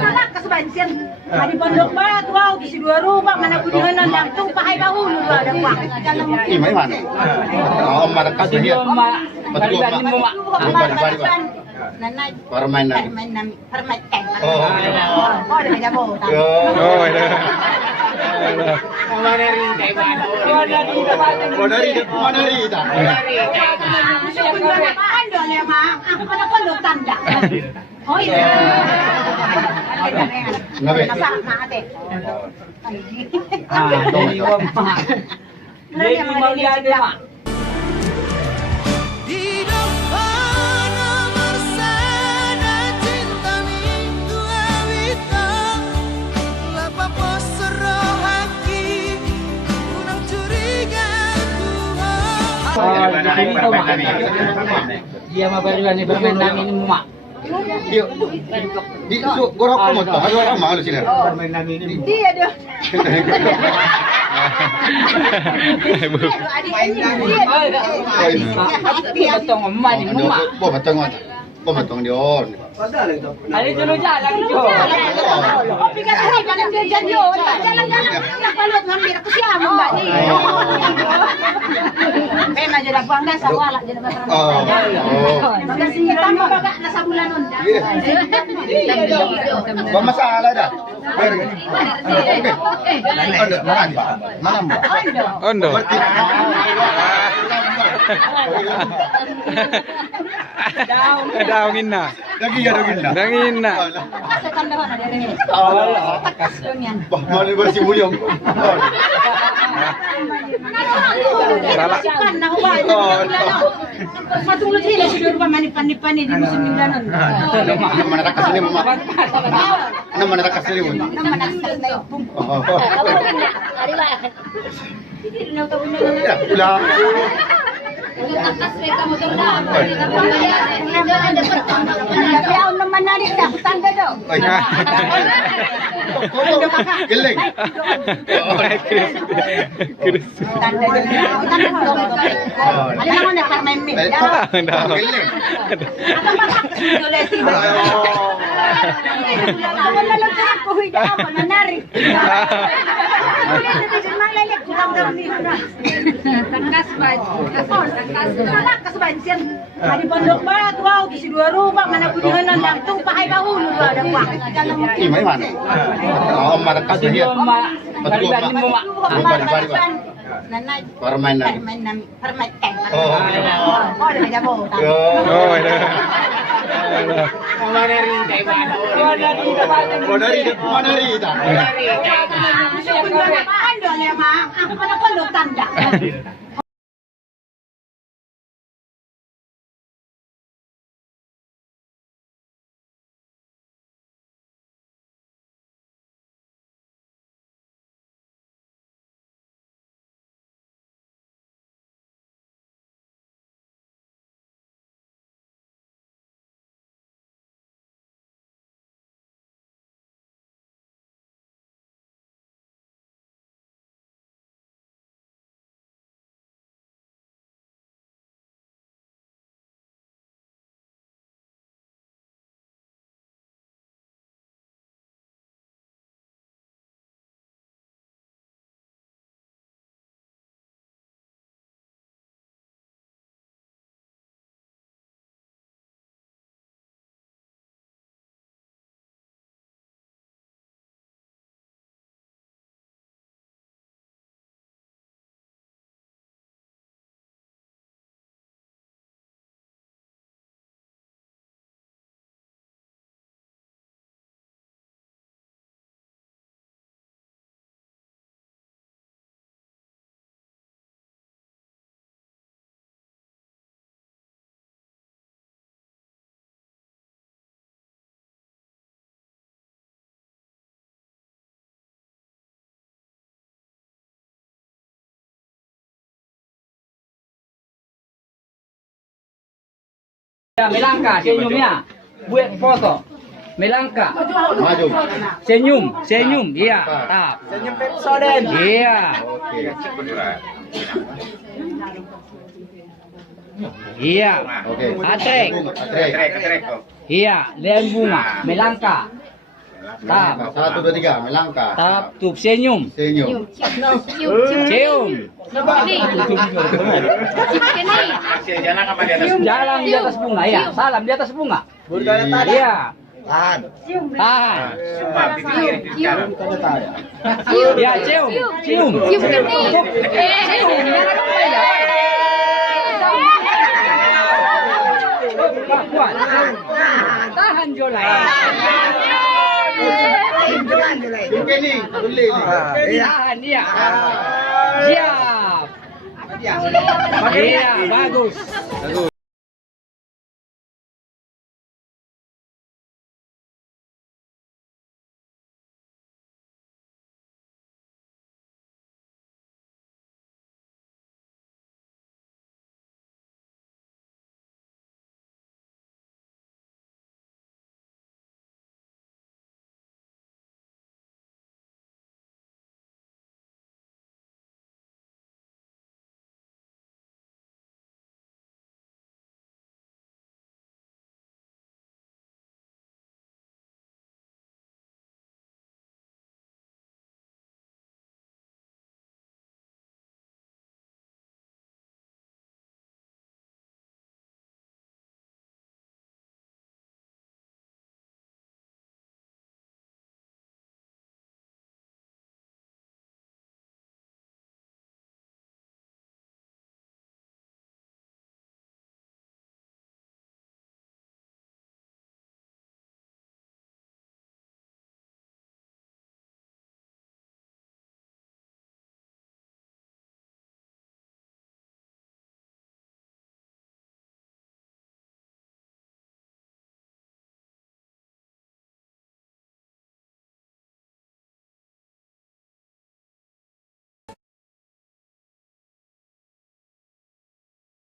Tangkas banjir. Di pondok batu wow di dua rumah mana punya nang tumpah ay bahulu ada uang. May mana? Om marakas dia. Betul mo ma. Nanay. Permain na. Permain teng. Oh. Ada aja bo. Oh, ada. Mana rida? Ando ya mak. Aku pada pondok tanda. Oh iya. Ngabe. Nasa ate. Jadi mau lihat mak. Dia mah baru ni bermain nami ni mak. Yo. Di su gorok ko mo to. Ano ra mahal sila. Bermain nami ni. Dia dia. Dia betul emak ni mak. Bo batong dion. Ali dulu jalan jo. Kopi kan hari kan dia jadi jalan-jalan nak palut ngambil aku siapa mbak ni. Memang jadi bangga sawala jadi masalah. Oh. Makasih tambah baga nasa bulanon. Ba masalah dah. Okay. Ada mana mbak? Ondo. Daungin na. Lagi ya dogin na. Dangin na. Kasi tandahan na dire. Takas yun yan. Bah, mana bersih mulyong. Salah. Matulog sila siguro pa manipan-nipan di musim bulanon. Mana rakas ni mama? Mana rakas ni mo? Naman nakasal na yun. Hindi rin ako Ya, pulang. Tapi ako naman na rin ako tanda daw. Geling. Chris. Tanda daw. Alam mo na para may mit. Geling. Ako makakasunod si ba? Ako na lang sa kuhi na ako na nari. Tangkas banjir. Di pondok batu wow di dua rumah mana punya nang tumpah ay bahulu ada uang. May mana? Om marakas dia. Betul mo ma. Nanay. Permain na. Permain teng. Oh. Ada aja bo. Oh, ada. Mana rida? Ando ya mak. Aku pada pondok tanda. Melangkah senyumnya. Buat foto. Melangkah. Maju. Senyum. Iya, tap. Senyum Pepsodent. Iya. Oke. Iya. Oke. Atrek. Atrek. Iya. Leon bunga. Melangkah. Tap. 1, 2, 3, melangkah. Tap. Tup. Senyum. Senyum. Cium. Jalan di atas bunga. Ya. Salam di atas bunga. Iya. Tahan. Ya, cium. Cium. Cium. Kuat. Tahan Jolai. Oke nih, boleh nih. Tahan dia. Siap. Iya, bagus. Bagus.